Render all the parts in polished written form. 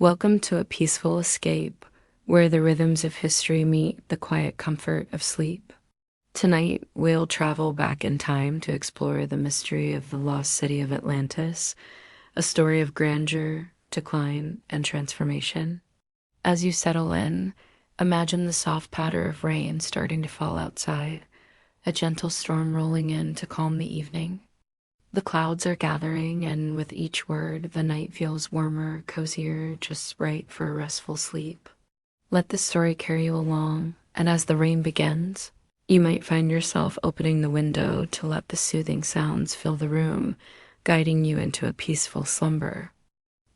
Welcome to a peaceful escape where the rhythms of history meet the quiet comfort of sleep. Tonight, we'll travel back in time to explore the mystery of the lost city of Atlantis, a story of grandeur, decline, and transformation. As you settle in, imagine the soft patter of rain starting to fall outside, a gentle storm rolling in to calm the evening. The clouds are gathering, and with each word, the night feels warmer, cozier, just right for a restful sleep. Let the story carry you along, and as the rain begins, you might find yourself opening the window to let the soothing sounds fill the room, guiding you into a peaceful slumber.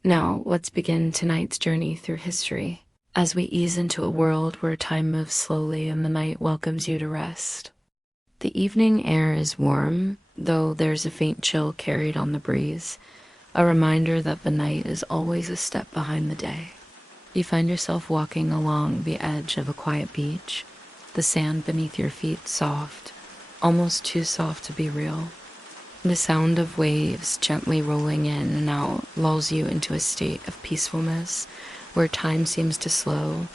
Now, let's begin tonight's journey through history, as we ease into a world where time moves slowly and the night welcomes you to rest. The evening air is warm, though there's a faint chill carried on the breeze, a reminder that the night is always a step behind the day. You find yourself walking along the edge of a quiet beach, the sand beneath your feet soft, almost too soft to be real. The sound of waves gently rolling in and out lulls you into a state of peacefulness where time seems to slow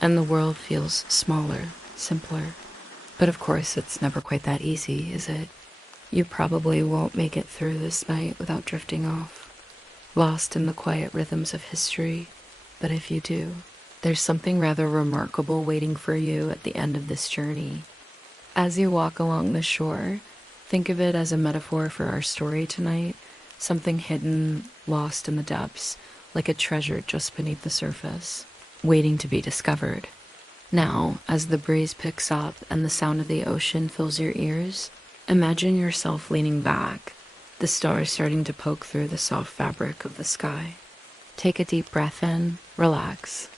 and the world feels smaller, simpler. But of course, it's never quite that easy, is it? You probably won't make it through this night without drifting off, lost in the quiet rhythms of history. But if you do, there's something rather remarkable waiting for you at the end of this journey. As you walk along the shore, think of it as a metaphor for our story tonight, something hidden, lost in the depths, like a treasure just beneath the surface, waiting to be discovered. Now, as the breeze picks up and the sound of the ocean fills your ears, imagine yourself leaning back, the stars starting to poke through the soft fabric of the sky. Take a deep breath in, relax.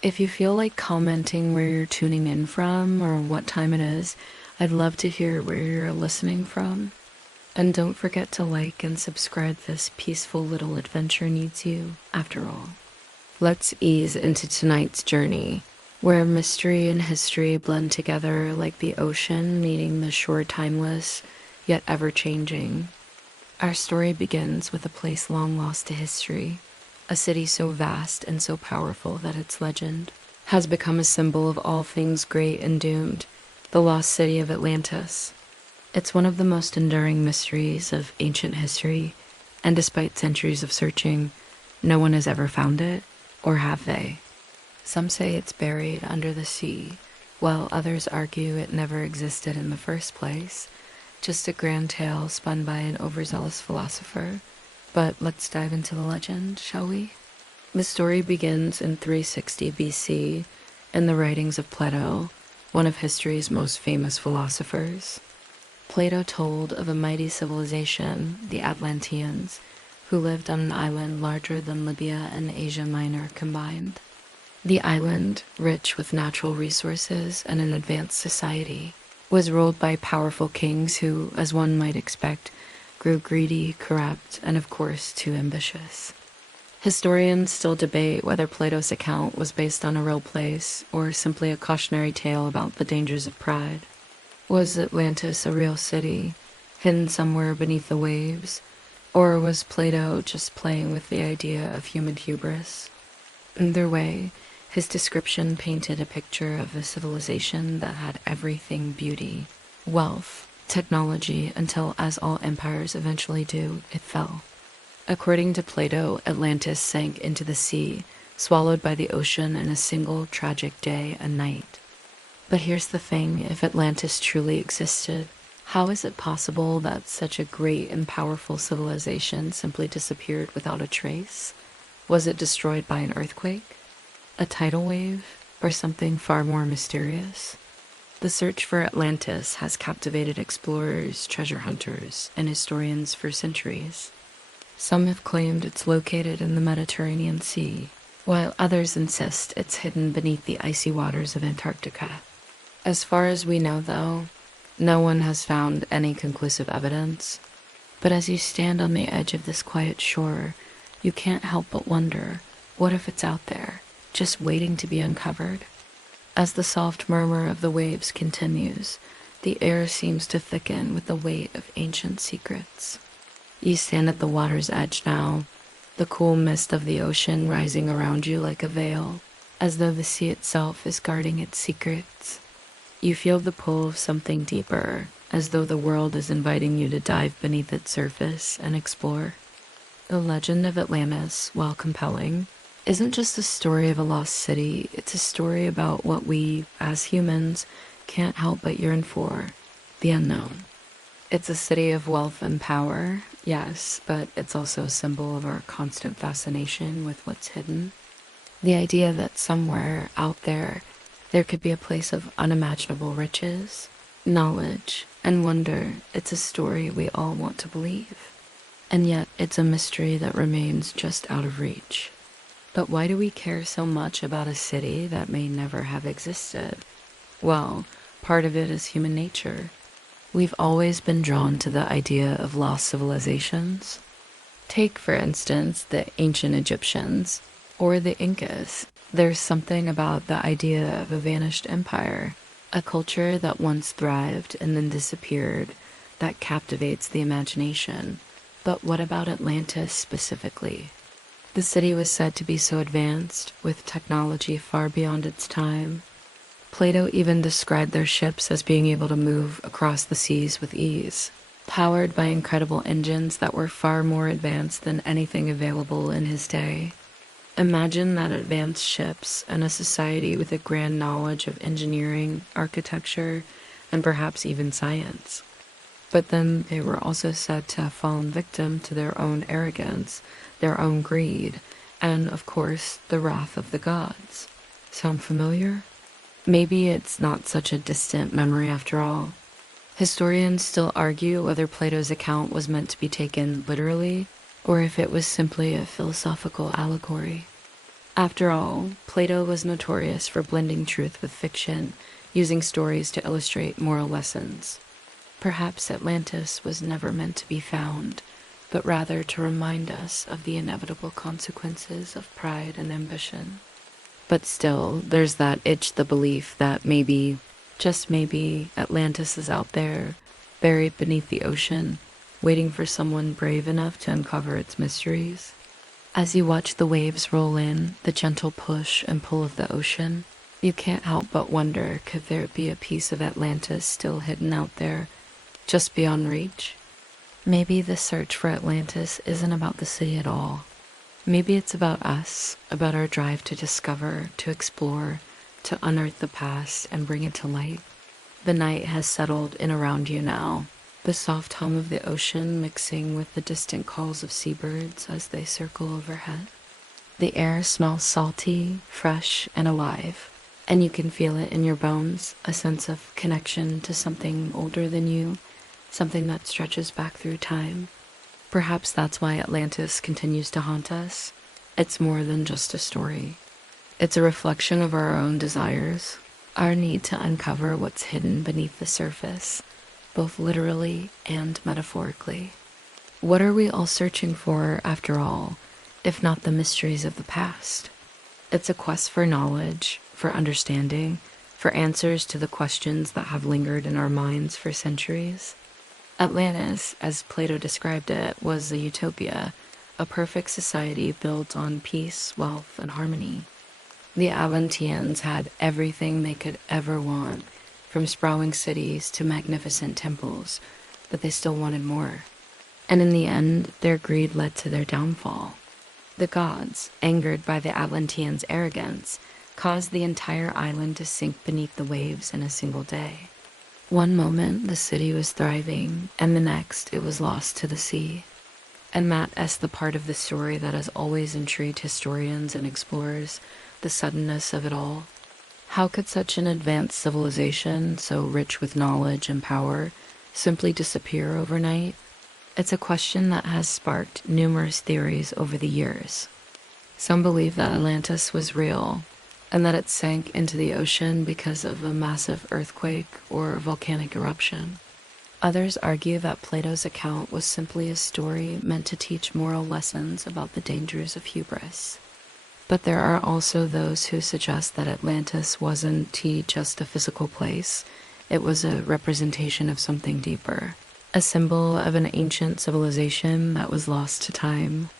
If you feel like commenting where you're tuning in from or what time it is, I'd love to hear where you're listening from. And don't forget to like and subscribe. This peaceful little adventure needs you, after all. Let's ease into tonight's journey, where mystery and history blend together like the ocean meeting the shore, timeless, yet ever-changing. Our story begins with a place long lost to history, a city so vast and so powerful that its legend has become a symbol of all things great and doomed, the lost city of Atlantis. It's one of the most enduring mysteries of ancient history, and despite centuries of searching, no one has ever found it, or have they? Some say it's buried under the sea, while others argue it never existed in the first place, just a grand tale spun by an overzealous philosopher. But let's dive into the legend, shall we? The story begins in 360 BC in the writings of Plato, one of history's most famous philosophers. Plato told of a mighty civilization, the Atlanteans, who lived on an island larger than Libya and Asia Minor combined. The island, rich with natural resources and an advanced society, was ruled by powerful kings who, as one might expect, grew greedy, corrupt, and of course too ambitious. Historians still debate whether Plato's account was based on a real place or simply a cautionary tale about the dangers of pride. Was Atlantis a real city, hidden somewhere beneath the waves, or was Plato just playing with the idea of human hubris? Either way, his description painted a picture of a civilization that had everything: beauty, wealth, technology, until, as all empires eventually do, it fell. According to Plato, Atlantis sank into the sea, swallowed by the ocean in a single tragic day and night. But here's the thing: if Atlantis truly existed, how is it possible that such a great and powerful civilization simply disappeared without a trace? Was it destroyed by an earthquake, a tidal wave, or something far more mysterious? The search for Atlantis has captivated explorers, treasure hunters, and historians for centuries. Some have claimed it's located in the Mediterranean Sea, while others insist it's hidden beneath the icy waters of Antarctica. As far as we know, though, no one has found any conclusive evidence. But as you stand on the edge of this quiet shore, you can't help but wonder, what if it's out there, just waiting to be uncovered? As the soft murmur of the waves continues, the air seems to thicken with the weight of ancient secrets. You stand at the water's edge now, the cool mist of the ocean rising around you like a veil, as though the sea itself is guarding its secrets. You feel the pull of something deeper, as though the world is inviting you to dive beneath its surface and explore. The legend of Atlantis, while compelling, isn't just a story of a lost city, it's a story about what we, as humans, can't help but yearn for: the unknown. It's a city of wealth and power, yes, but it's also a symbol of our constant fascination with what's hidden. The idea that somewhere out there, there could be a place of unimaginable riches, knowledge, and wonder. It's a story we all want to believe. And yet, it's a mystery that remains just out of reach. But why do we care so much about a city that may never have existed? Well, part of it is human nature. We've always been drawn to the idea of lost civilizations. Take, for instance, the ancient Egyptians or the Incas. There's something about the idea of a vanished empire, a culture that once thrived and then disappeared, that captivates the imagination. But what about Atlantis specifically? The city was said to be so advanced, with technology far beyond its time. Plato even described their ships as being able to move across the seas with ease, powered by incredible engines that were far more advanced than anything available in his day. Imagine that: advanced ships and a society with a grand knowledge of engineering, architecture, and perhaps even science. But then they were also said to have fallen victim to their own arrogance, their own greed, and, of course, the wrath of the gods. Sound familiar? Maybe it's not such a distant memory after all. Historians still argue whether Plato's account was meant to be taken literally, or if it was simply a philosophical allegory. After all, Plato was notorious for blending truth with fiction, using stories to illustrate moral lessons. Perhaps Atlantis was never meant to be found, but rather to remind us of the inevitable consequences of pride and ambition. But still, there's that itch, the belief that maybe, just maybe, Atlantis is out there, buried beneath the ocean, waiting for someone brave enough to uncover its mysteries. As you watch the waves roll in, the gentle push and pull of the ocean, you can't help but wonder, could there be a piece of Atlantis still hidden out there, just beyond reach? Maybe the search for Atlantis isn't about the city at all. Maybe it's about us, about our drive to discover, to explore, to unearth the past and bring it to light. The night has settled in around you now, the soft hum of the ocean mixing with the distant calls of seabirds as they circle overhead. The air smells salty, fresh, and alive, and you can feel it in your bones, a sense of connection to something older than you, something that stretches back through time. Perhaps that's why Atlantis continues to haunt us. It's more than just a story. It's a reflection of our own desires, our need to uncover what's hidden beneath the surface, both literally and metaphorically. What are we all searching for, after all, if not the mysteries of the past? It's a quest for knowledge, for understanding, for answers to the questions that have lingered in our minds for centuries. Atlantis, as Plato described it, was a utopia, a perfect society built on peace, wealth, and harmony. The Atlanteans had everything they could ever want, from sprawling cities to magnificent temples, but they still wanted more. And in the end, their greed led to their downfall. The gods, angered by the Atlanteans' arrogance, caused the entire island to sink beneath the waves in a single day. One moment the city was thriving, and the next it was lost to the sea. And that is the part of the story that has always intrigued historians and explorers, the suddenness of it all. How could such an advanced civilization, so rich with knowledge and power, simply disappear overnight? It's a question that has sparked numerous theories over the years. Some believe that Atlantis was real, and that it sank into the ocean because of a massive earthquake or volcanic eruption. Others argue that Plato's account was simply a story meant to teach moral lessons about the dangers of hubris. But there are also those who suggest that Atlantis wasn't just a physical place, it was a representation of something deeper, a symbol of an ancient civilization that was lost to time.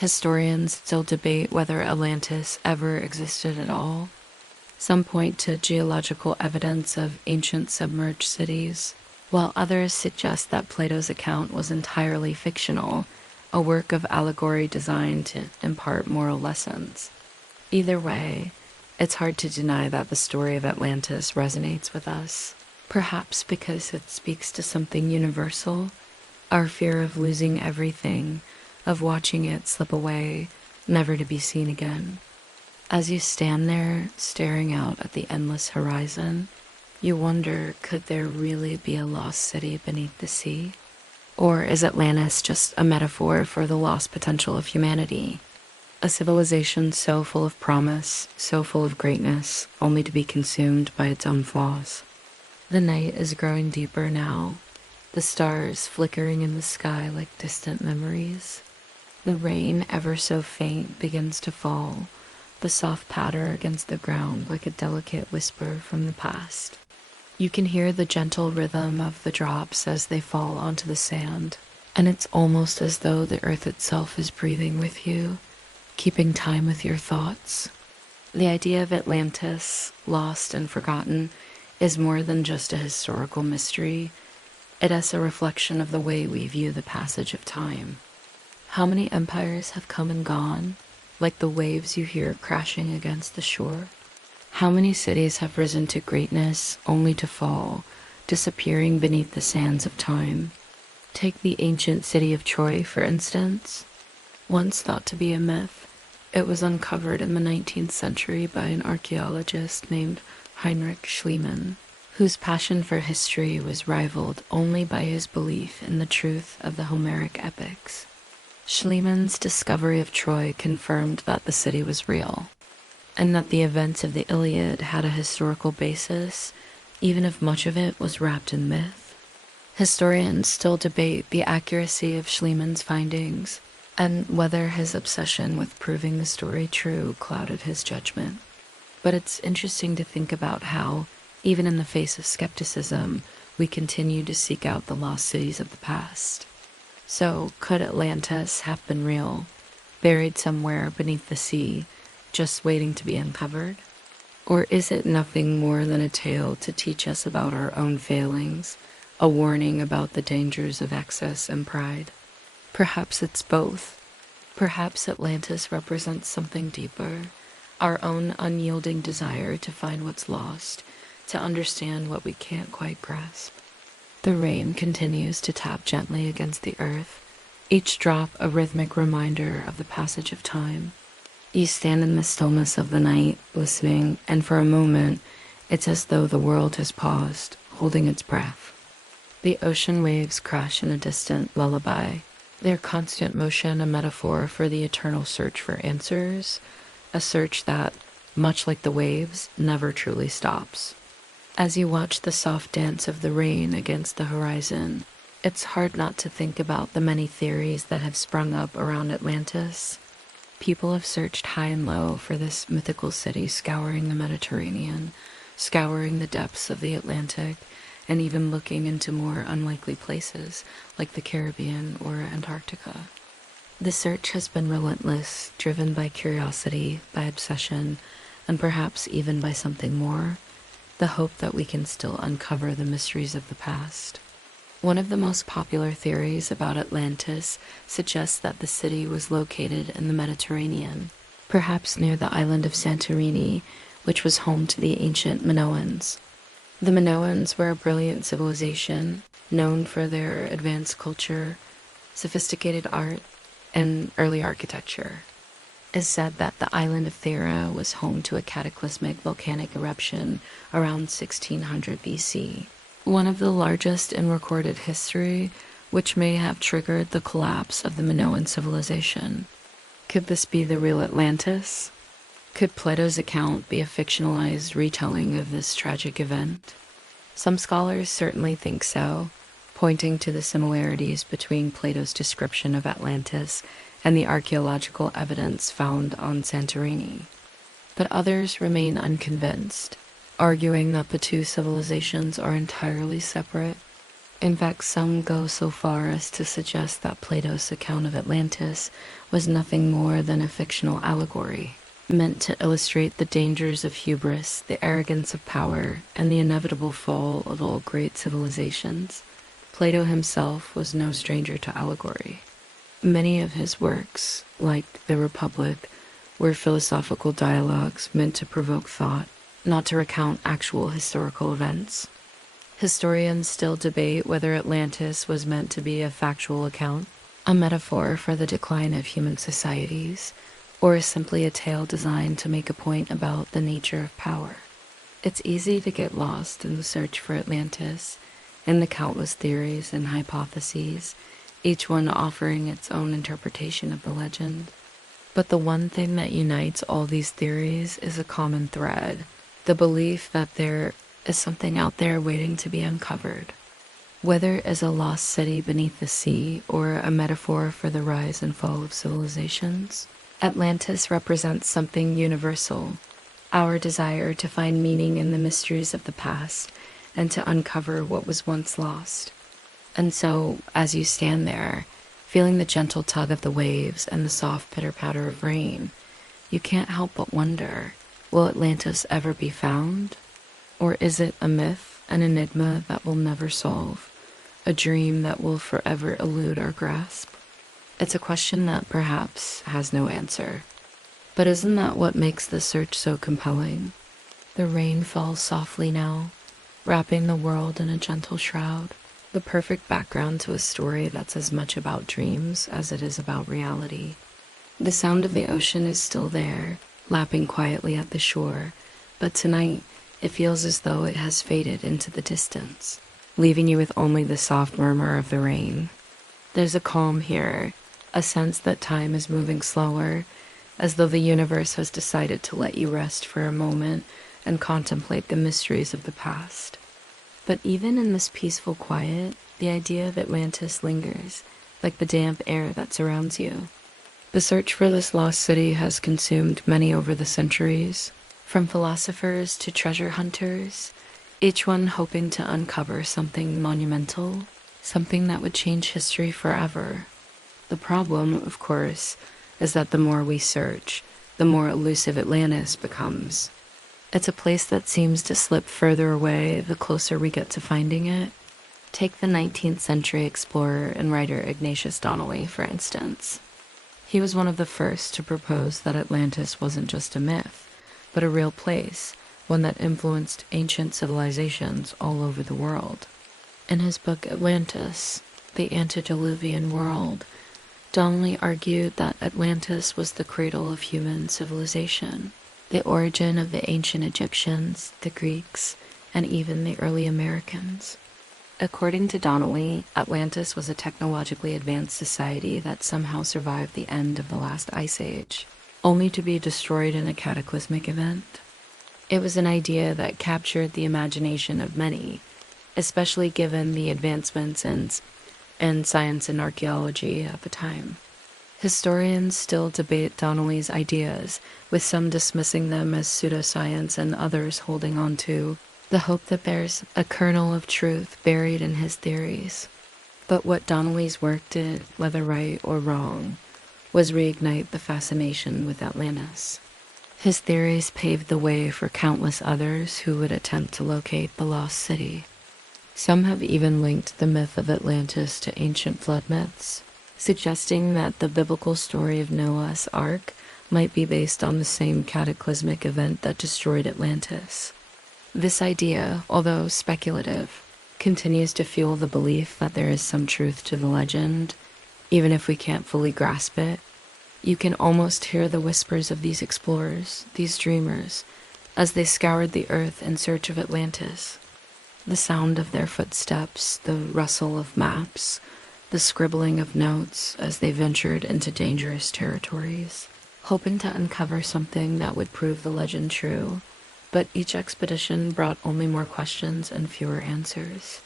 Historians still debate whether Atlantis ever existed at all. Some point to geological evidence of ancient submerged cities, while others suggest that Plato's account was entirely fictional, a work of allegory designed to impart moral lessons. Either way, it's hard to deny that the story of Atlantis resonates with us, perhaps because it speaks to something universal, our fear of losing everything, of watching it slip away, never to be seen again. As you stand there, staring out at the endless horizon, you wonder, could there really be a lost city beneath the sea? Or is Atlantis just a metaphor for the lost potential of humanity? A civilization so full of promise, so full of greatness, only to be consumed by its own flaws. The night is growing deeper now, the stars flickering in the sky like distant memories. The rain, ever so faint, begins to fall, the soft patter against the ground like a delicate whisper from the past. You can hear the gentle rhythm of the drops as they fall onto the sand, and it's almost as though the earth itself is breathing with you, keeping time with your thoughts. The idea of Atlantis, lost and forgotten, is more than just a historical mystery. It is a reflection of the way we view the passage of time. How many empires have come and gone, like the waves you hear crashing against the shore? How many cities have risen to greatness only to fall, disappearing beneath the sands of time? Take the ancient city of Troy, for instance. Once thought to be a myth, it was uncovered in the 19th century by an archaeologist named Heinrich Schliemann, whose passion for history was rivaled only by his belief in the truth of the Homeric epics. Schliemann's discovery of Troy confirmed that the city was real, and that the events of the Iliad had a historical basis, even if much of it was wrapped in myth. Historians still debate the accuracy of Schliemann's findings, and whether his obsession with proving the story true clouded his judgment. But it's interesting to think about how, even in the face of skepticism, we continue to seek out the lost cities of the past. So, could Atlantis have been real, buried somewhere beneath the sea, just waiting to be uncovered? Or is it nothing more than a tale to teach us about our own failings, a warning about the dangers of excess and pride? Perhaps it's both. Perhaps Atlantis represents something deeper, our own unyielding desire to find what's lost, to understand what we can't quite grasp. The rain continues to tap gently against the earth, each drop a rhythmic reminder of the passage of time. You stand in the stillness of the night, listening, and for a moment, it's as though the world has paused, holding its breath. The ocean waves crash in a distant lullaby, their constant motion a metaphor for the eternal search for answers, a search that, much like the waves, never truly stops. As you watch the soft dance of the rain against the horizon, it's hard not to think about the many theories that have sprung up around Atlantis. People have searched high and low for this mythical city, scouring the Mediterranean, scouring the depths of the Atlantic, and even looking into more unlikely places like the Caribbean or Antarctica. The search has been relentless, driven by curiosity, by obsession, and perhaps even by something more, the hope that we can still uncover the mysteries of the past. One of the most popular theories about Atlantis suggests that the city was located in the Mediterranean, perhaps near the island of Santorini, which was home to the ancient Minoans. The Minoans were a brilliant civilization, known for their advanced culture, sophisticated art, and early architecture. It's said that the island of Thera was home to a cataclysmic volcanic eruption around 1600 BC, one of the largest in recorded history, which may have triggered the collapse of the Minoan civilization. Could this be the real Atlantis? Could Plato's account be a fictionalized retelling of this tragic event? Some scholars certainly think so, pointing to the similarities between Plato's description of Atlantis and the archaeological evidence found on Santorini. But others remain unconvinced, arguing that the two civilizations are entirely separate. In fact, some go so far as to suggest that Plato's account of Atlantis was nothing more than a fictional allegory, meant to illustrate the dangers of hubris, the arrogance of power, and the inevitable fall of all great civilizations. Plato himself was no stranger to allegory. Many of his works, like the Republic, were philosophical dialogues meant to provoke thought, not to recount actual historical events. Historians still debate whether Atlantis was meant to be a factual account, a metaphor for the decline of human societies, or simply a tale designed to make a point about the nature of power. It's easy to get lost in the search for Atlantis, in the countless theories and hypotheses, each one offering its own interpretation of the legend. But the one thing that unites all these theories is a common thread, the belief that there is something out there waiting to be uncovered. Whether as a lost city beneath the sea or a metaphor for the rise and fall of civilizations, Atlantis represents something universal, our desire to find meaning in the mysteries of the past and to uncover what was once lost. And so, as you stand there, feeling the gentle tug of the waves and the soft pitter-patter of rain, you can't help but wonder, will Atlantis ever be found? Or is it a myth, an enigma that we'll never solve, a dream that will forever elude our grasp? It's a question that perhaps has no answer. But isn't that what makes the search so compelling? The rain falls softly now, wrapping the world in a gentle shroud, the perfect background to a story that's as much about dreams as it is about reality. The sound of the ocean is still there, lapping quietly at the shore, but tonight it feels as though it has faded into the distance, leaving you with only the soft murmur of the rain. There's a calm here, a sense that time is moving slower, as though the universe has decided to let you rest for a moment and contemplate the mysteries of the past. But even in this peaceful quiet, the idea of Atlantis lingers, like the damp air that surrounds you. The search for this lost city has consumed many over the centuries, from philosophers to treasure hunters, each one hoping to uncover something monumental, something that would change history forever. The problem, of course, is that the more we search, the more elusive Atlantis becomes. It's a place that seems to slip further away the closer we get to finding it. Take the 19th century explorer and writer Ignatius Donnelly, for instance. He was one of the first to propose that Atlantis wasn't just a myth, but a real place, one that influenced ancient civilizations all over the world. In his book Atlantis, The Antediluvian World, Donnelly argued that Atlantis was the cradle of human civilization, the origin of the ancient Egyptians, the Greeks, and even the early Americans. According to Donnelly, Atlantis was a technologically advanced society that somehow survived the end of the last ice age, only to be destroyed in a cataclysmic event. It was an idea that captured the imagination of many, especially given the advancements in science and archaeology at the time. Historians still debate Donnelly's ideas, with some dismissing them as pseudoscience and others holding on to the hope that there's a kernel of truth buried in his theories. But what Donnelly's work did, whether right or wrong, was reignite the fascination with Atlantis. His theories paved the way for countless others who would attempt to locate the lost city. Some have even linked the myth of Atlantis to ancient flood myths, suggesting that the biblical story of Noah's Ark might be based on the same cataclysmic event that destroyed Atlantis. This idea, although speculative, continues to fuel the belief that there is some truth to the legend, even if we can't fully grasp it. You can almost hear the whispers of these explorers, these dreamers, as they scoured the earth in search of Atlantis. The sound of their footsteps, the rustle of maps, the scribbling of notes as they ventured into dangerous territories, hoping to uncover something that would prove the legend true. But each expedition brought only more questions and fewer answers.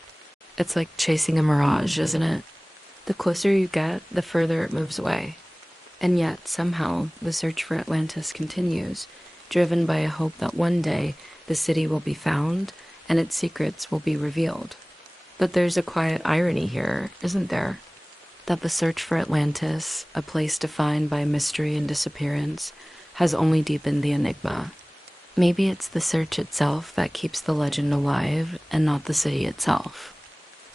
It's like chasing a mirage, isn't it? The closer you get, the further it moves away. And yet, somehow, the search for Atlantis continues, driven by a hope that one day the city will be found and its secrets will be revealed. But there's a quiet irony here, isn't there? that the search for Atlantis, a place defined by mystery and disappearance, has only deepened the enigma. Maybe it's the search itself that keeps the legend alive and not the city itself.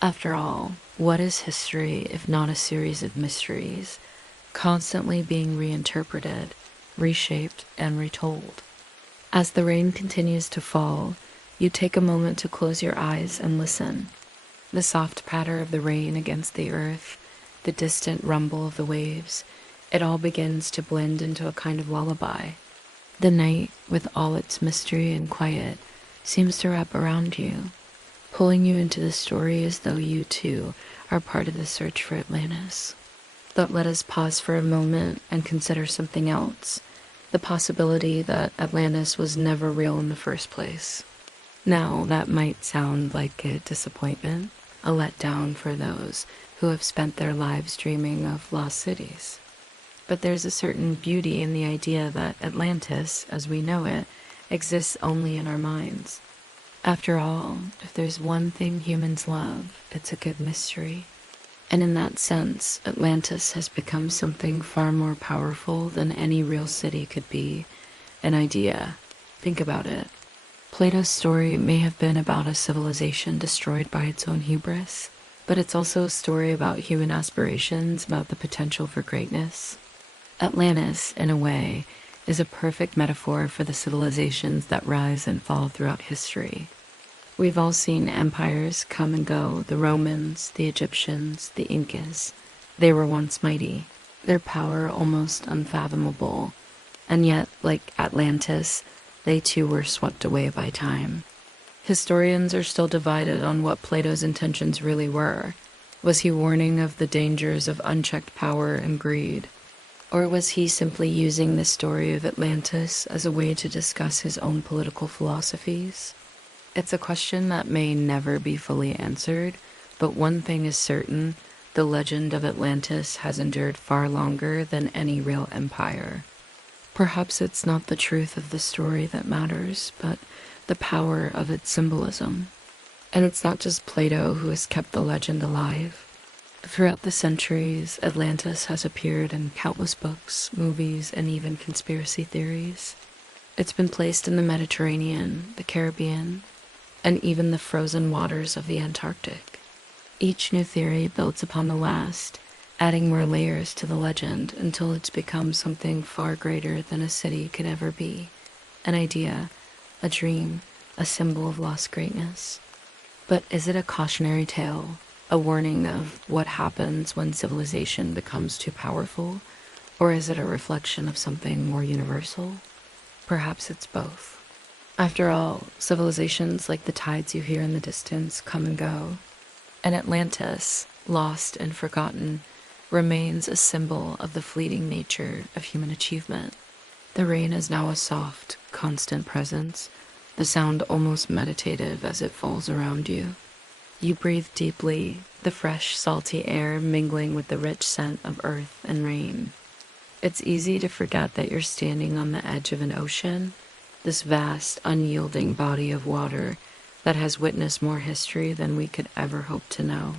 After all, what is history if not a series of mysteries, constantly being reinterpreted, reshaped, and retold? As the rain continues to fall, you take a moment to close your eyes and listen. The soft patter of the rain against the earth, the distant rumble of the waves, it all begins to blend into a kind of lullaby. The night, with all its mystery and quiet, seems to wrap around you, pulling you into the story as though you, too, are part of the search for Atlantis. But let us pause for a moment and consider something else, the possibility that Atlantis was never real in the first place. Now, that might sound like a disappointment, a letdown for those who have spent their lives dreaming of lost cities. But there's a certain beauty in the idea that Atlantis, as we know it, exists only in our minds. After all, if there's one thing humans love, it's a good mystery. And in that sense, Atlantis has become something far more powerful than any real city could be. An idea. Think about it. Plato's story may have been about a civilization destroyed by its own hubris, but it's also a story about human aspirations, about the potential for greatness. Atlantis, in a way, is a perfect metaphor for the civilizations that rise and fall throughout history. We've all seen empires come and go, the Romans, the Egyptians, the Incas. They were once mighty, their power almost unfathomable, and yet, like Atlantis, they too were swept away by time. Historians are still divided on what Plato's intentions really were. Was he warning of the dangers of unchecked power and greed? Or was he simply using the story of Atlantis as a way to discuss his own political philosophies? It's a question that may never be fully answered, but one thing is certain, the legend of Atlantis has endured far longer than any real empire. Perhaps it's not the truth of the story that matters, but the power of its symbolism. And it's not just Plato who has kept the legend alive. Throughout the centuries, Atlantis has appeared in countless books, movies, and even conspiracy theories. It's been placed in the Mediterranean, the Caribbean, and even the frozen waters of the Antarctic. Each new theory builds upon the last, adding more layers to the legend until it's become something far greater than a city could ever be. An idea, a dream, a symbol of lost greatness. But is it a cautionary tale? A warning of what happens when civilization becomes too powerful? Or is it a reflection of something more universal? Perhaps it's both. After all, civilizations like the tides you hear in the distance come and go. And Atlantis, lost and forgotten, remains a symbol of the fleeting nature of human achievement. The rain is now a soft, constant presence, the sound almost meditative as it falls around you. You breathe deeply, the fresh, salty air mingling with the rich scent of earth and rain. It's easy to forget that you're standing on the edge of an ocean, this vast, unyielding body of water that has witnessed more history than we could ever hope to know.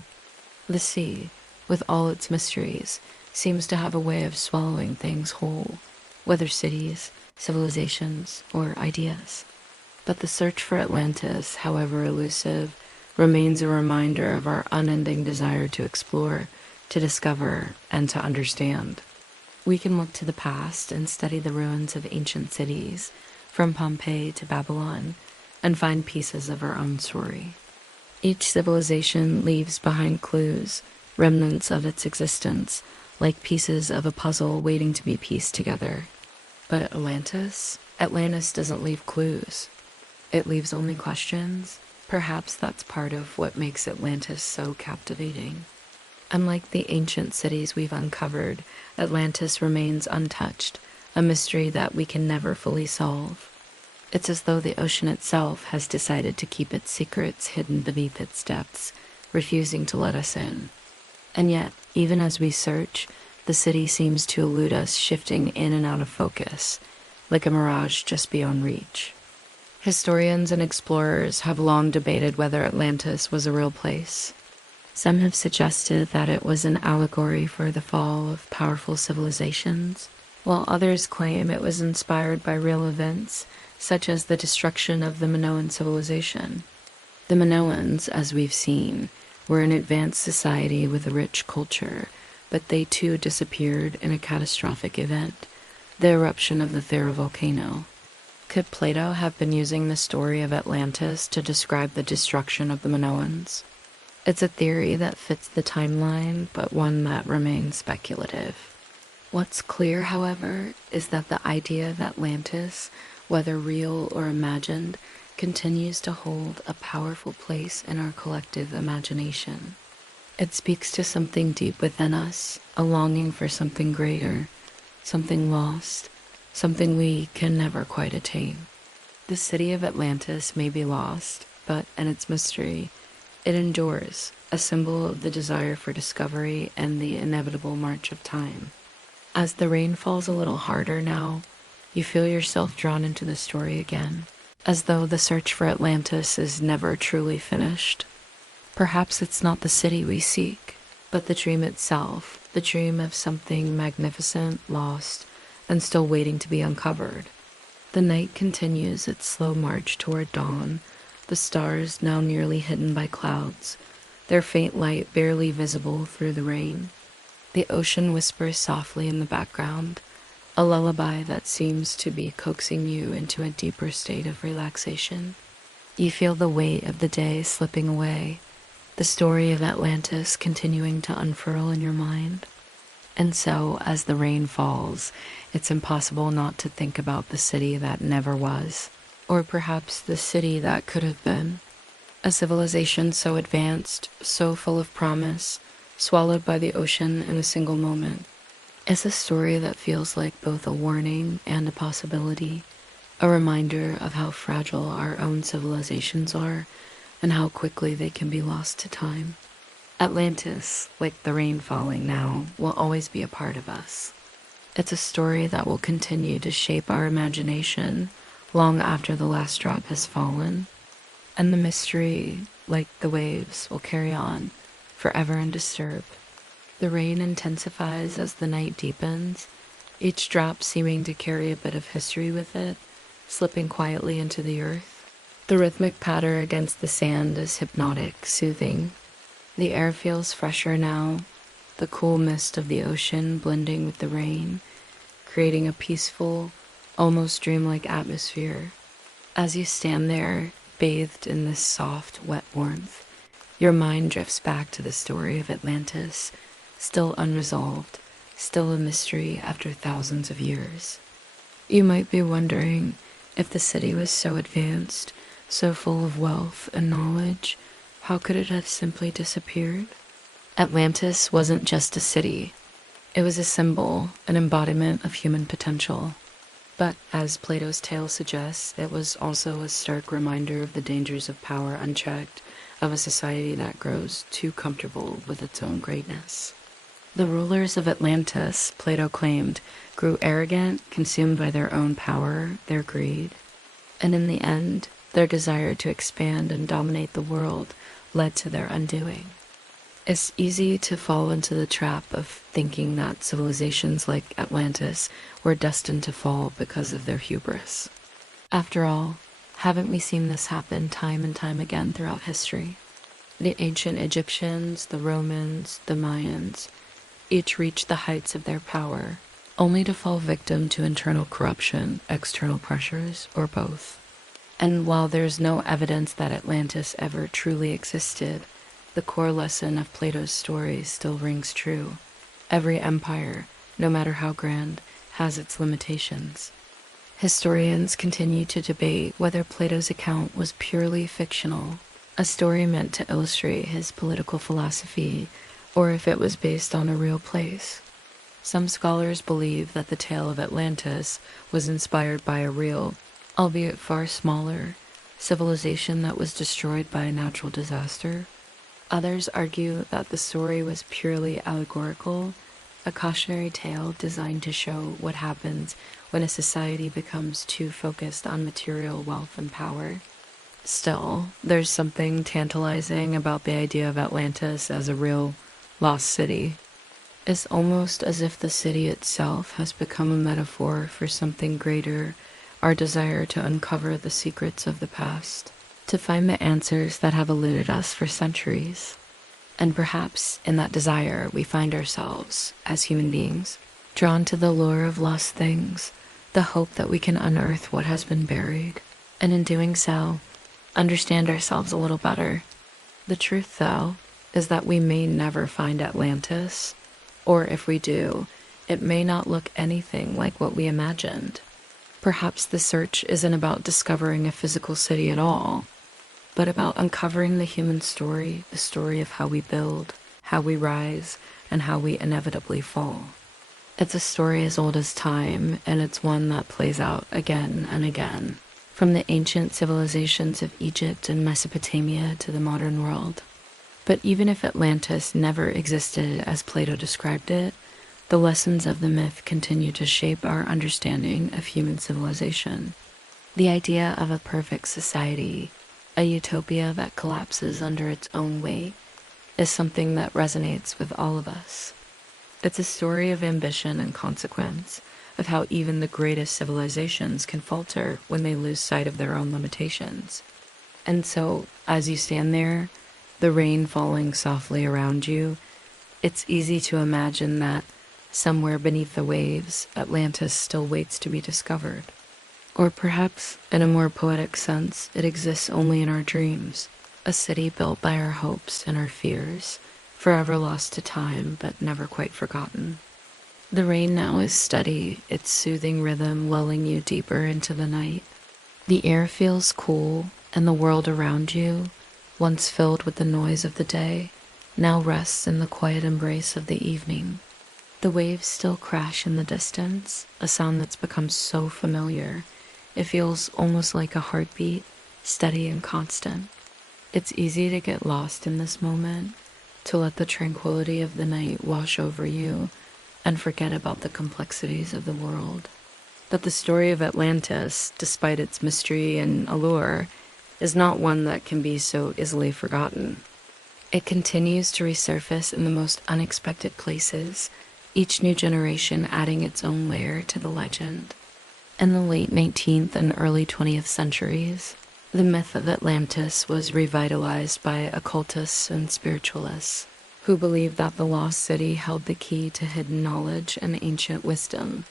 The sea, with all its mysteries, seems to have a way of swallowing things whole, whether cities, civilizations, or ideas. But the search for Atlantis, however elusive, remains a reminder of our unending desire to explore, to discover, and to understand. We can look to the past and study the ruins of ancient cities, from Pompeii to Babylon, and find pieces of our own story. Each civilization leaves behind clues, remnants of its existence, like pieces of a puzzle waiting to be pieced together. But Atlantis? Atlantis doesn't leave clues. It leaves only questions. Perhaps that's part of what makes Atlantis so captivating. Unlike the ancient cities we've uncovered, Atlantis remains untouched, a mystery that we can never fully solve. It's as though the ocean itself has decided to keep its secrets hidden beneath its depths, refusing to let us in. And yet, even as we search, the city seems to elude us, shifting in and out of focus, like a mirage just beyond reach. Historians and explorers have long debated whether Atlantis was a real place. Some have suggested that it was an allegory for the fall of powerful civilizations, while others claim it was inspired by real events, such as the destruction of the Minoan civilization. The Minoans, as we've seen, were an advanced society with a rich culture, but they too disappeared in a catastrophic event, the eruption of the Thera volcano. Could Plato have been using the story of Atlantis to describe the destruction of the Minoans? It's a theory that fits the timeline, but one that remains speculative. What's clear, however, is that the idea of Atlantis, whether real or imagined, continues to hold a powerful place in our collective imagination. It speaks to something deep within us, a longing for something greater, something lost, something we can never quite attain. The city of Atlantis may be lost, but in its mystery, it endures, a symbol of the desire for discovery and the inevitable march of time. As the rain falls a little harder now, you feel yourself drawn into the story again, as though the search for Atlantis is never truly finished. Perhaps it's not the city we seek, but the dream itself, the dream of something magnificent, lost, and still waiting to be uncovered. The night continues its slow march toward dawn, the stars now nearly hidden by clouds, their faint light barely visible through the rain. The ocean whispers softly in the background, a lullaby that seems to be coaxing you into a deeper state of relaxation. You feel the weight of the day slipping away, the story of Atlantis continuing to unfurl in your mind. And so, as the rain falls, it's impossible not to think about the city that never was, or perhaps the city that could have been. A civilization so advanced, so full of promise, swallowed by the ocean in a single moment. It's a story that feels like both a warning and a possibility, a reminder of how fragile our own civilizations are and how quickly they can be lost to time. Atlantis, like the rain falling now, will always be a part of us. It's a story that will continue to shape our imagination long after the last drop has fallen, and the mystery, like the waves, will carry on, forever undisturbed. The rain intensifies as the night deepens, each drop seeming to carry a bit of history with it, slipping quietly into the earth. The rhythmic patter against the sand is hypnotic, soothing. The air feels fresher now, the cool mist of the ocean blending with the rain, creating a peaceful, almost dreamlike atmosphere. As you stand there, bathed in this soft, wet warmth, your mind drifts back to the story of Atlantis, still unresolved, still a mystery after thousands of years. You might be wondering, if the city was so advanced, so full of wealth and knowledge, how could it have simply disappeared? Atlantis wasn't just a city. It was a symbol, an embodiment of human potential. But as Plato's tale suggests, it was also a stark reminder of the dangers of power unchecked, of a society that grows too comfortable with its own greatness. The rulers of Atlantis, Plato claimed, grew arrogant, consumed by their own power, their greed, and in the end, their desire to expand and dominate the world led to their undoing. It's easy to fall into the trap of thinking that civilizations like Atlantis were destined to fall because of their hubris. After all, haven't we seen this happen time and time again throughout history? The ancient Egyptians, the Romans, the Mayans, each reached the heights of their power, only to fall victim to internal corruption, external pressures, or both. And while there's no evidence that Atlantis ever truly existed, the core lesson of Plato's story still rings true. Every empire, no matter how grand, has its limitations. Historians continue to debate whether Plato's account was purely fictional, a story meant to illustrate his political philosophy, or if it was based on a real place. Some scholars believe that the tale of Atlantis was inspired by a real, albeit far smaller, civilization that was destroyed by a natural disaster. Others argue that the story was purely allegorical, a cautionary tale designed to show what happens when a society becomes too focused on material wealth and power. Still, there's something tantalizing about the idea of Atlantis as a real lost city. It's almost as if the city itself has become a metaphor for something greater, our desire to uncover the secrets of the past, to find the answers that have eluded us for centuries. And perhaps in that desire, we find ourselves, as human beings, drawn to the lure of lost things, the hope that we can unearth what has been buried, and in doing so, understand ourselves a little better. The truth, though, is that we may never find Atlantis, or if we do, it may not look anything like what we imagined. Perhaps the search isn't about discovering a physical city at all, but about uncovering the human story, the story of how we build, how we rise, and how we inevitably fall. It's a story as old as time, and it's one that plays out again and again, from the ancient civilizations of Egypt and Mesopotamia to the modern world. But even if Atlantis never existed as Plato described it, the lessons of the myth continue to shape our understanding of human civilization. The idea of a perfect society, a utopia that collapses under its own weight, is something that resonates with all of us. It's a story of ambition and consequence, of how even the greatest civilizations can falter when they lose sight of their own limitations. And so, as you stand there, the rain falling softly around you, it's easy to imagine that somewhere beneath the waves, Atlantis still waits to be discovered. Or perhaps, in a more poetic sense, it exists only in our dreams, a city built by our hopes and our fears, forever lost to time but never quite forgotten. The rain now is steady, its soothing rhythm lulling you deeper into the night. The air feels cool, and the world around you, once filled with the noise of the day, now rests in the quiet embrace of the evening. The waves still crash in the distance, a sound that's become so familiar, it feels almost like a heartbeat, steady and constant. It's easy to get lost in this moment, to let the tranquility of the night wash over you and forget about the complexities of the world. But the story of Atlantis, despite its mystery and allure, is not one that can be so easily forgotten. It continues to resurface in the most unexpected places, each new generation adding its own layer to the legend. In the late 19th and early 20th centuries, the myth of Atlantis was revitalized by occultists and spiritualists who believed that the lost city held the key to hidden knowledge and ancient wisdom.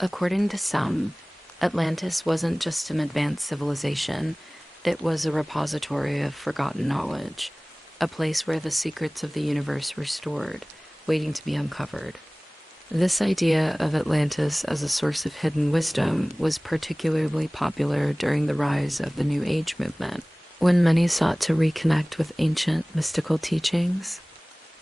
According to some, Atlantis wasn't just an advanced civilization, it was a repository of forgotten knowledge, a place where the secrets of the universe were stored, waiting to be uncovered. This idea of Atlantis as a source of hidden wisdom was particularly popular during the rise of the New Age movement, when many sought to reconnect with ancient mystical teachings.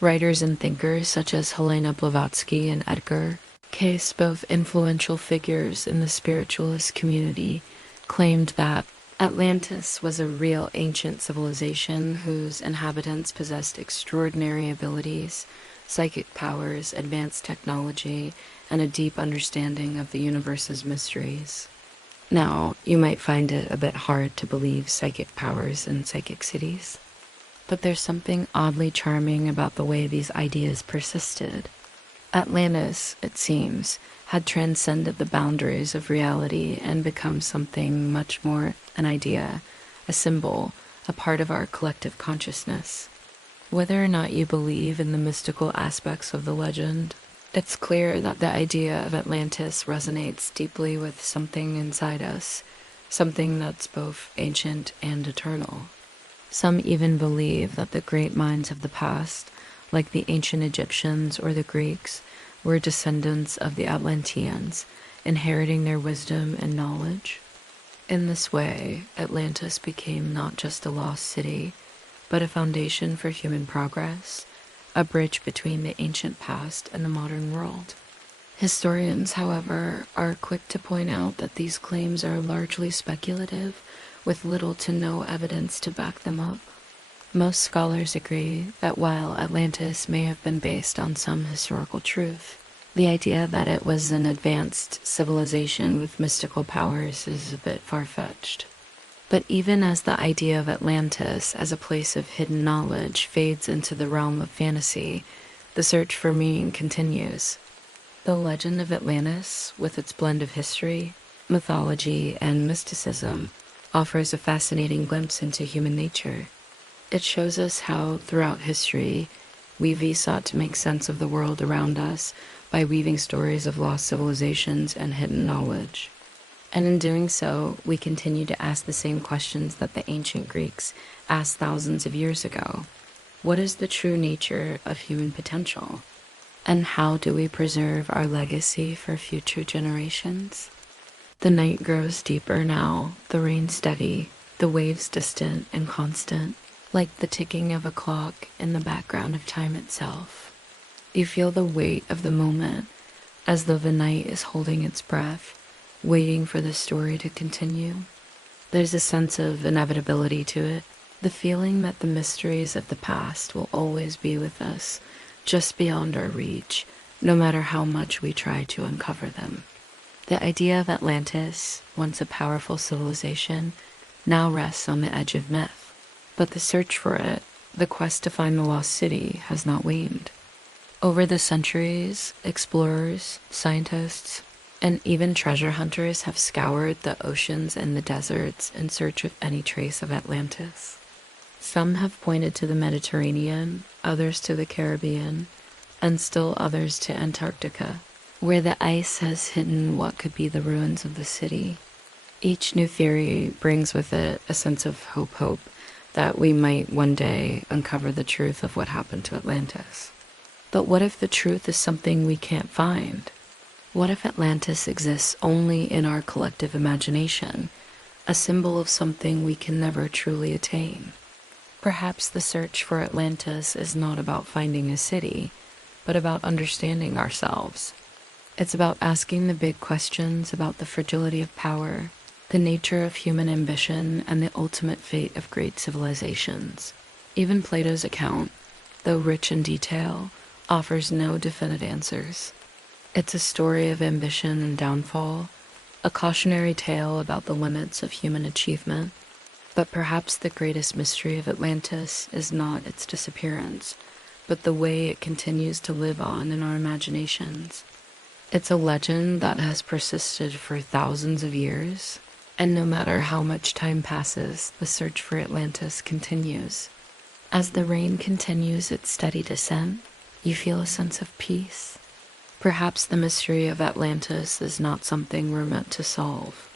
Writers and thinkers such as Helena Blavatsky and Edgar Cayce, both influential figures in the spiritualist community, claimed that Atlantis was a real ancient civilization whose inhabitants possessed extraordinary abilities, psychic powers, advanced technology, and a deep understanding of the universe's mysteries. Now, you might find it a bit hard to believe psychic powers in psychic cities, but there's something oddly charming about the way these ideas persisted. Atlantis, it seems, had transcended the boundaries of reality and become something much more an idea, a symbol, a part of our collective consciousness. Whether or not you believe in the mystical aspects of the legend, it's clear that the idea of Atlantis resonates deeply with something inside us, something that's both ancient and eternal. Some even believe that the great minds of the past, like the ancient Egyptians or the Greeks, were descendants of the Atlanteans, inheriting their wisdom and knowledge. In this way, Atlantis became not just a lost city, but a foundation for human progress, a bridge between the ancient past and the modern world. Historians, however, are quick to point out that these claims are largely speculative, with little to no evidence to back them up. Most scholars agree that while Atlantis may have been based on some historical truth, the idea that it was an advanced civilization with mystical powers is a bit far-fetched. But even as the idea of Atlantis as a place of hidden knowledge fades into the realm of fantasy, the search for meaning continues. The legend of Atlantis, with its blend of history, mythology, and mysticism, offers a fascinating glimpse into human nature. It shows us how, throughout history, we've sought to make sense of the world around us by weaving stories of lost civilizations and hidden knowledge. And in doing so, we continue to ask the same questions that the ancient Greeks asked thousands of years ago. What is the true nature of human potential? And how do we preserve our legacy for future generations? The night grows deeper now, the rain steady, the waves distant and constant, like the ticking of a clock in the background of time itself. You feel the weight of the moment, as though the night is holding its breath, waiting for the story to continue. There's a sense of inevitability to it, the feeling that the mysteries of the past will always be with us, just beyond our reach, no matter how much we try to uncover them. The idea of Atlantis, once a powerful civilization, now rests on the edge of myth. But the search for it, the quest to find the lost city, has not waned. Over the centuries, explorers, scientists, and even treasure hunters have scoured the oceans and the deserts in search of any trace of Atlantis. Some have pointed to the Mediterranean, others to the Caribbean, and still others to Antarctica, where the ice has hidden what could be the ruins of the city. Each new theory brings with it a sense of hope that we might one day uncover the truth of what happened to Atlantis. But what if the truth is something we can't find? What if Atlantis exists only in our collective imagination, a symbol of something we can never truly attain? Perhaps the search for Atlantis is not about finding a city, but about understanding ourselves. It's about asking the big questions about the fragility of power, the nature of human ambition, and the ultimate fate of great civilizations. Even Plato's account, though rich in detail, offers no definite answers. It's a story of ambition and downfall, a cautionary tale about the limits of human achievement. But perhaps the greatest mystery of Atlantis is not its disappearance, but the way it continues to live on in our imaginations. It's a legend that has persisted for thousands of years, and no matter how much time passes, the search for Atlantis continues. As the rain continues its steady descent, you feel a sense of peace. Perhaps the mystery of Atlantis is not something we're meant to solve.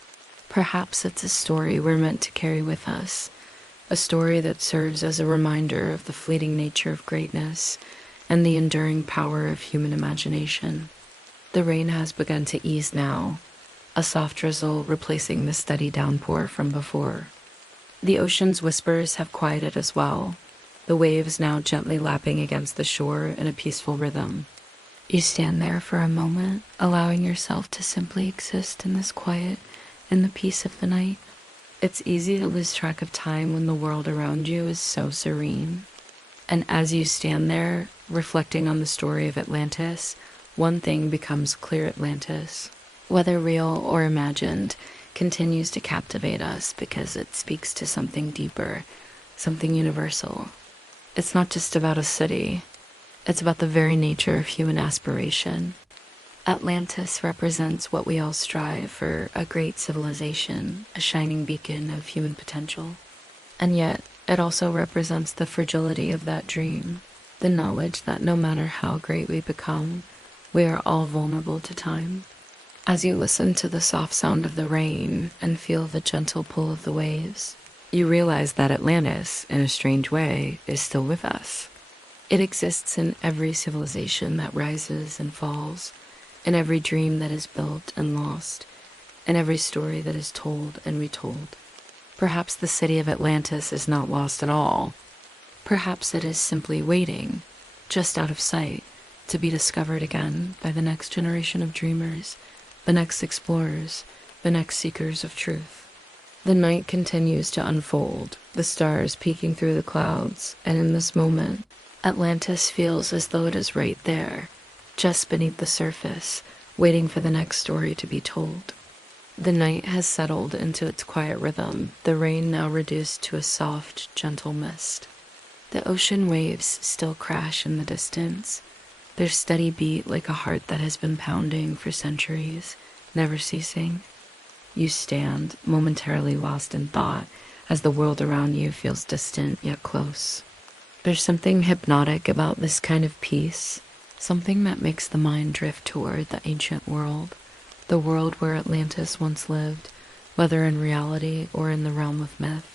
Perhaps it's a story we're meant to carry with us, a story that serves as a reminder of the fleeting nature of greatness and the enduring power of human imagination. The rain has begun to ease now, a soft drizzle replacing the steady downpour from before. The ocean's whispers have quieted as well, the waves now gently lapping against the shore in a peaceful rhythm. You stand there for a moment, allowing yourself to simply exist in this quiet, in the peace of the night. It's easy to lose track of time when the world around you is so serene. And as you stand there, reflecting on the story of Atlantis, one thing becomes clear: Atlantis, whether real or imagined, continues to captivate us because it speaks to something deeper, something universal. It's not just about a city. It's about the very nature of human aspiration. Atlantis represents what we all strive for: a great civilization, a shining beacon of human potential. And yet, it also represents the fragility of that dream, the knowledge that no matter how great we become, we are all vulnerable to time. As you listen to the soft sound of the rain and feel the gentle pull of the waves, you realize that Atlantis, in a strange way, is still with us. It exists in every civilization that rises and falls, in every dream that is built and lost, in every story that is told and retold. Perhaps the city of Atlantis is not lost at all. Perhaps it is simply waiting, just out of sight, to be discovered again by the next generation of dreamers, the next explorers, the next seekers of truth. The night continues to unfold, the stars peeking through the clouds, and in this moment, Atlantis feels as though it is right there, just beneath the surface, waiting for the next story to be told. The night has settled into its quiet rhythm, the rain now reduced to a soft, gentle mist. The ocean waves still crash in the distance, their steady beat like a heart that has been pounding for centuries, never ceasing. You stand, momentarily lost in thought, as the world around you feels distant yet close. There's something hypnotic about this kind of peace, something that makes the mind drift toward the ancient world, the world where Atlantis once lived, whether in reality or in the realm of myth.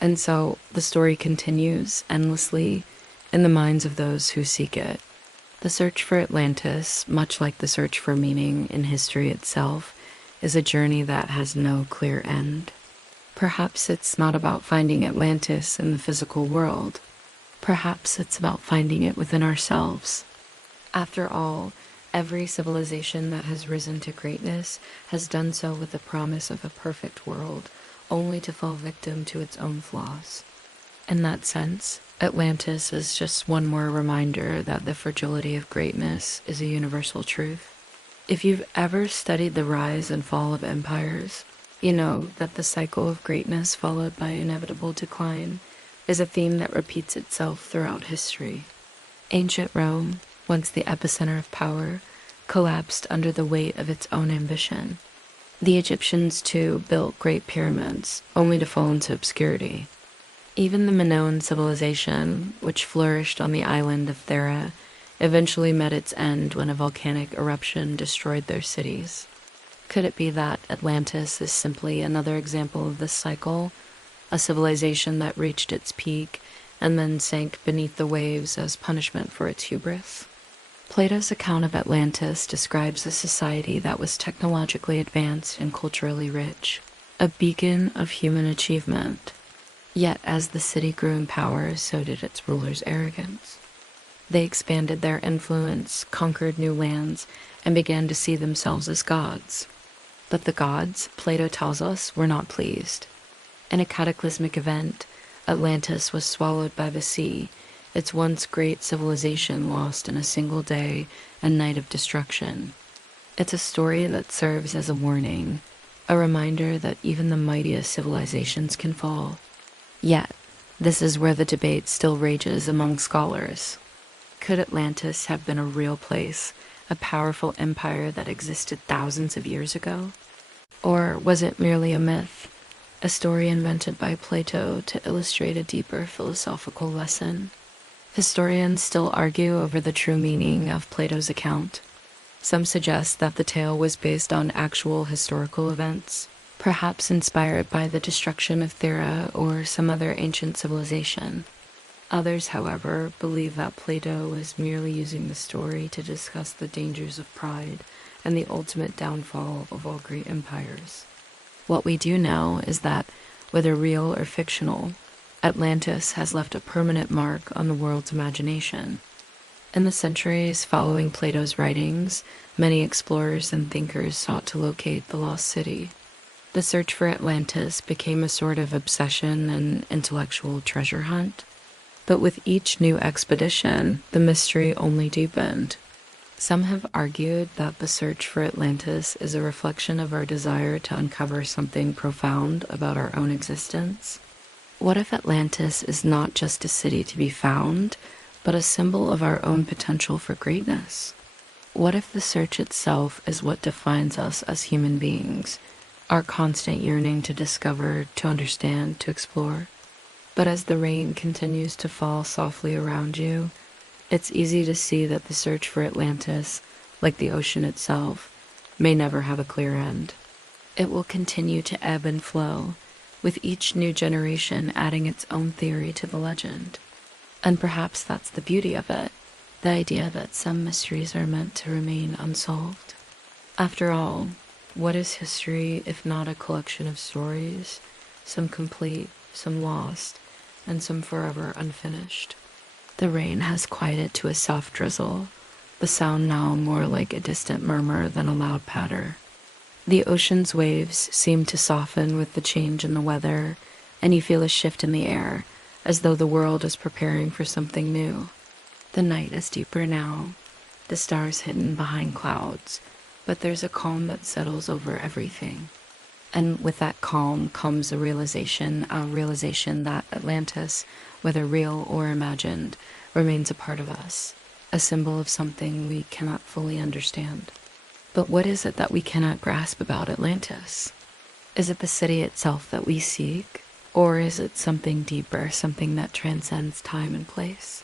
And so the story continues endlessly in the minds of those who seek it. The search for Atlantis, much like the search for meaning in history itself, is a journey that has no clear end. Perhaps it's not about finding Atlantis in the physical world. Perhaps it's about finding it within ourselves. After all, every civilization that has risen to greatness has done so with the promise of a perfect world, only to fall victim to its own flaws. In that sense, Atlantis is just one more reminder that the fragility of greatness is a universal truth. If you've ever studied the rise and fall of empires, you know that the cycle of greatness followed by inevitable decline is a theme that repeats itself throughout history. Ancient Rome, once the epicenter of power, collapsed under the weight of its own ambition. The Egyptians, too, built great pyramids, only to fall into obscurity. Even the Minoan civilization, which flourished on the island of Thera, eventually met its end when a volcanic eruption destroyed their cities. Could it be that Atlantis is simply another example of this cycle, a civilization that reached its peak and then sank beneath the waves as punishment for its hubris? Plato's account of Atlantis describes a society that was technologically advanced and culturally rich, a beacon of human achievement. Yet as the city grew in power, so did its rulers' arrogance. They expanded their influence, conquered new lands, and began to see themselves as gods. But the gods, Plato tells us, were not pleased. In a cataclysmic event, Atlantis was swallowed by the sea, its once great civilization lost in a single day and night of destruction. It's a story that serves as a warning, a reminder that even the mightiest civilizations can fall. Yet, this is where the debate still rages among scholars. Could Atlantis have been a real place, a powerful empire that existed thousands of years ago? Or was it merely a myth, a story invented by Plato to illustrate a deeper philosophical lesson? Historians still argue over the true meaning of Plato's account. Some suggest that the tale was based on actual historical events, perhaps inspired by the destruction of Thera or some other ancient civilization. Others, however, believe that Plato was merely using the story to discuss the dangers of pride and the ultimate downfall of all great empires. What we do know is that, whether real or fictional, Atlantis has left a permanent mark on the world's imagination. In the centuries following Plato's writings, many explorers and thinkers sought to locate the lost city. The search for Atlantis became a sort of obsession and intellectual treasure hunt. But with each new expedition, the mystery only deepened. Some have argued that the search for Atlantis is a reflection of our desire to uncover something profound about our own existence. What if Atlantis is not just a city to be found, but a symbol of our own potential for greatness? What if the search itself is what defines us as human beings, our constant yearning to discover, to understand, to explore? But as the rain continues to fall softly around you, it's easy to see that the search for Atlantis, like the ocean itself, may never have a clear end. It will continue to ebb and flow, with each new generation adding its own theory to the legend. And perhaps that's the beauty of it, the idea that some mysteries are meant to remain unsolved. After all, what is history if not a collection of stories, some complete, some lost, and some forever unfinished? The rain has quieted to a soft drizzle, the sound now more like a distant murmur than a loud patter. The ocean's waves seem to soften with the change in the weather, and you feel a shift in the air, as though the world is preparing for something new. The night is deeper now, the stars hidden behind clouds, but there's a calm that settles over everything. And with that calm comes a realization that Atlantis, whether real or imagined, remains a part of us, a symbol of something we cannot fully understand. But what is it that we cannot grasp about Atlantis? Is it the city itself that we seek? Or is it something deeper, something that transcends time and place?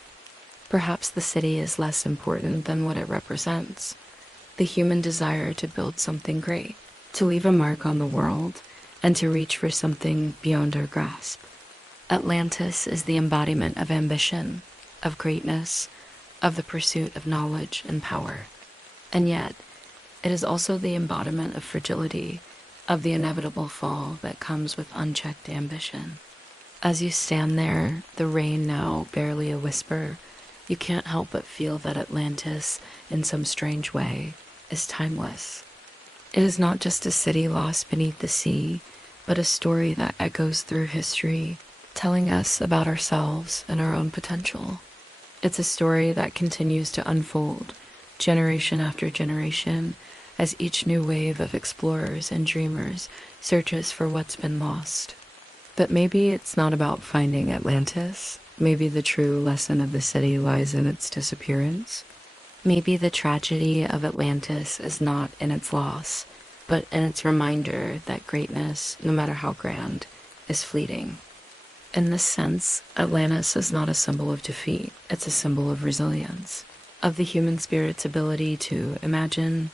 Perhaps the city is less important than what it represents. The human desire to build something great, to leave a mark on the world, and to reach for something beyond our grasp. Atlantis is the embodiment of ambition, of greatness, of the pursuit of knowledge and power. And yet, it is also the embodiment of fragility, of the inevitable fall that comes with unchecked ambition. As you stand there, the rain now barely a whisper, you can't help but feel that Atlantis, in some strange way, is timeless. It is not just a city lost beneath the sea, but a story that echoes through history, telling us about ourselves and our own potential. It's a story that continues to unfold, generation after generation, as each new wave of explorers and dreamers searches for what's been lost. But maybe it's not about finding Atlantis. Maybe the true lesson of the city lies in its disappearance. Maybe the tragedy of Atlantis is not in its loss, but in its reminder that greatness, no matter how grand, is fleeting. In this sense, Atlantis is not a symbol of defeat, it's a symbol of resilience, of the human spirit's ability to imagine,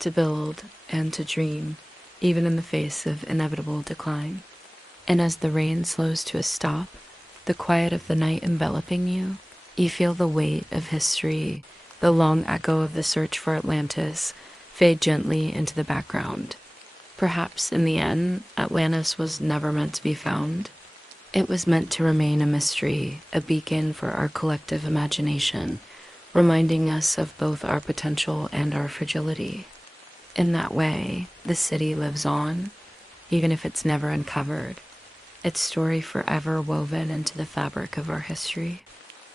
to build, and to dream, even in the face of inevitable decline. And as the rain slows to a stop, the quiet of the night enveloping you, you feel the weight of history, the long echo of the search for Atlantis, fade gently into the background. Perhaps in the end, Atlantis was never meant to be found. It was meant to remain a mystery, a beacon for our collective imagination, reminding us of both our potential and our fragility. In that way, the city lives on, even if it's never uncovered, its story forever woven into the fabric of our history.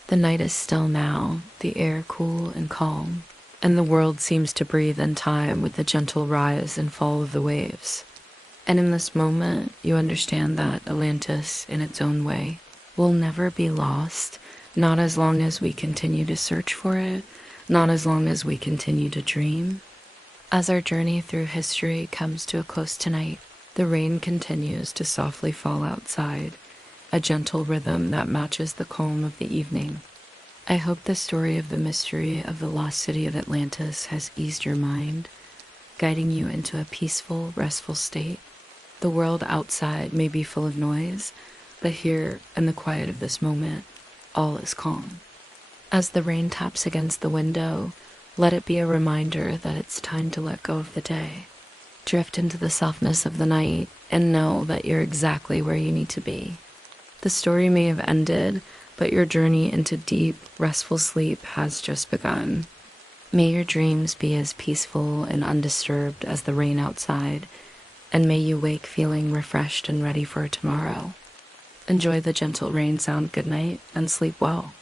The night is still now, the air cool and calm, and the world seems to breathe in time with the gentle rise and fall of the waves. And in this moment, you understand that Atlantis, in its own way, will never be lost, not as long as we continue to search for it, not as long as we continue to dream. As our journey through history comes to a close tonight, the rain continues to softly fall outside, a gentle rhythm that matches the calm of the evening. I hope the story of the mystery of the lost city of Atlantis has eased your mind, guiding you into a peaceful, restful state. The world outside may be full of noise, but here, in the quiet of this moment, all is calm. As the rain taps against the window, let it be a reminder that it's time to let go of the day. Drift into the softness of the night and know that you're exactly where you need to be. The story may have ended, but your journey into deep, restful sleep has just begun. May your dreams be as peaceful and undisturbed as the rain outside, and may you wake feeling refreshed and ready for tomorrow. Enjoy the gentle rain sound good night and sleep well.